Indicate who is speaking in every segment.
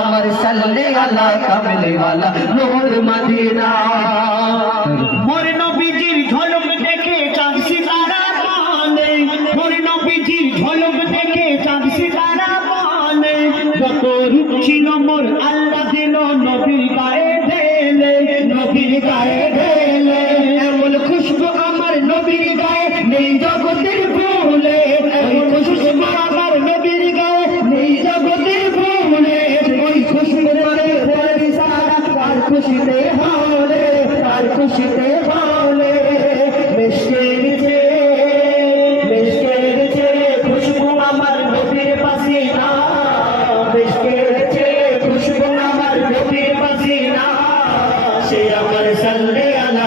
Speaker 1: আমার সাল্লে আলা কামলে ওয়ালা নূর মদিনা।
Speaker 2: মোর নবীজির ঝলক দেখে চাঁদ সিতারা পানে মোর নবীজির ঝলক দেখে চাঁদ সিতারা পানে যত রূপ ছিল মোর আল্লাহ দিল নবীর গায়ে ঢেলে। নবীর গায়ে
Speaker 1: তার খুশিতে হলে মিশকে গেছে মিশকে গেছে খুশবু আমার নবীর পাশে না মিশকে গেছে খুশবু আমার নবীর পাশে না সে আমার সাল্লে আলা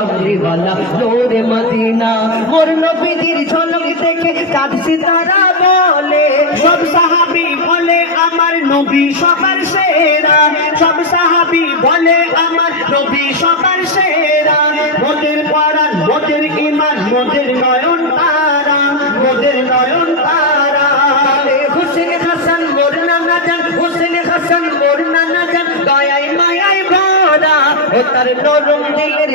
Speaker 1: আলা কামলি ওয়ালা নূর মদিনা, মোর নবীজির ঝলক দেখে চাঁদ সিতারা বলে,
Speaker 2: সব সাহাবি বলে আমার নবী সবার সেরা, সব সাহাবি বলে আমার নবী সবার সেরা। মোদের পরাণ মোদের ইমান মোদের নয়ন তারা, মোদের নয়ন
Speaker 1: তার নরম দিলের